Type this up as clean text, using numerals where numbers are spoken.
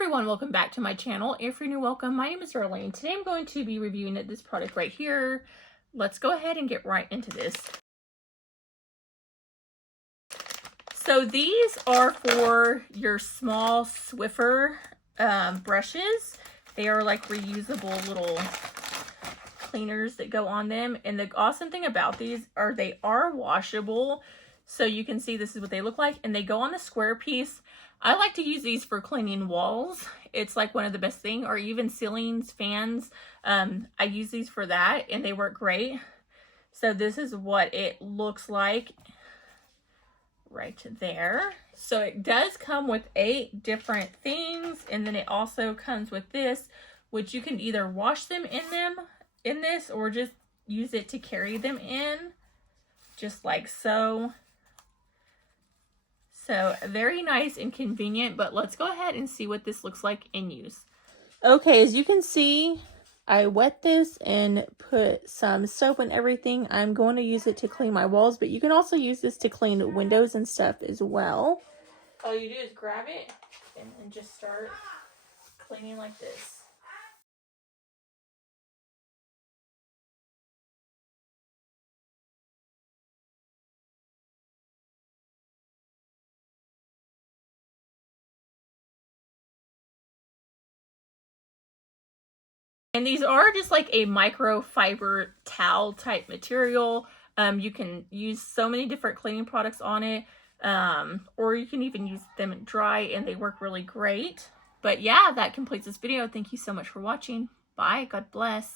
everyone, welcome back to my channel. If you're new, welcome. My name is Darlene. Today I'm going to be reviewing this product right here. Let's go ahead and get right into this. So these are for your small Swiffer brushes. They are like reusable little cleaners that go on them. And the awesome thing about these are they are washable. So you can see this is what they look like. And they go on the square piece. I like to use these for cleaning walls. It's like one of the best things, or even ceilings, fans. I use these for that and they work great. So this is what it looks like right there. So it does come with 8 different things, and then it also comes with this, which you can either wash them in this or just use it to carry them in, just like so. So very nice and convenient, but let's go ahead and see what this looks like in use. Okay, as you can see, I wet this and put some soap and everything. I'm going to use it to clean my walls, but you can also use this to clean windows and stuff as well. All you do is grab it and then just start cleaning like this. And these are just like a microfiber towel type material. You can use so many different cleaning products on it, or you can even use them dry and they work really great. But yeah, that completes this video. Thank you so much for watching. Bye. God bless.